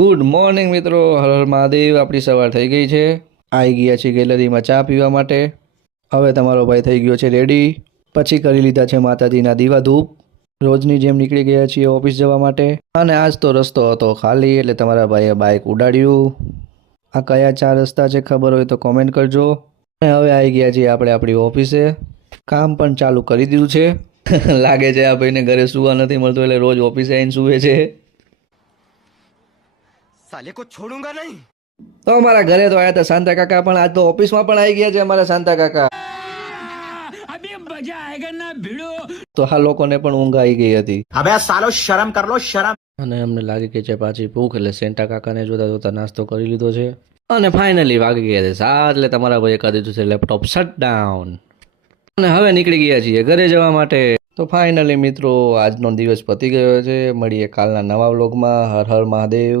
Good morning મિત્રો, હર હર મહાદેવ। આપણી સવાર થઈ ગઈ છે, આવી ગયા છીએ ગેલેરીમાં ચા પીવા માટે। હવે તમારો ભાઈ થઈ ગયો છે રેડી, પછી કરી લીધા છે માતાજીના દીવા ધૂપ। રોજની જેમ નીકળી ગયા છીએ ઓફિસ જવા માટે, અને આજ તો રસ્તો હતો ખાલી, એટલે તમારા ભાઈએ બાઇક ઉડાડ્યું। આ કયા 4 રસ્તા છે ખબર હોય તો કોમેન્ટ કરજો। અને હવે આવી ગયા છીએ આપણે આપણી ઓફિસે, કામ પણ ચાલુ કરી દીધું છે। લાગે છે આ ભાઈને ઘરે સુવા નથી મળતું, એટલે રોજ ઓફિસે આવીને સુવે છે। साले को छोड़ूंगा नहीं। તો અમારા ઘરે તો આયા હતા શાંતા કાકા, પણ આજ તો ઓફિસમાં પણ આવી ગયા છે અમારા શાંતા કાકા। अभी मजा आएगा ना भिड़ो। તો આ લોકોને પણ ઊંઘ આવી ગઈ હતી, अबे सालो शर्म कर लो शर्म। અને અમને લાગી ગઈ છે પાછી ભૂખ, એટલે સેન્ટા કાકાને જોતા જોતા નાસ્તો કરી લીધો છે। અને ફાઇનલી વાગી ગયા છે 7, એટલે તમારા ભાઈએ કરી દીધું છે લેપટોપ શટ ડાઉન, અને હવે નીકળી ગયા છીએ ઘરે જવા માટે। તો ફાઇનલી મિત્રો આજનો દિવસ પતી ગયો છે, મળીએ કાલના નવા વ્લોગમાં। હર હર મહાદેવ।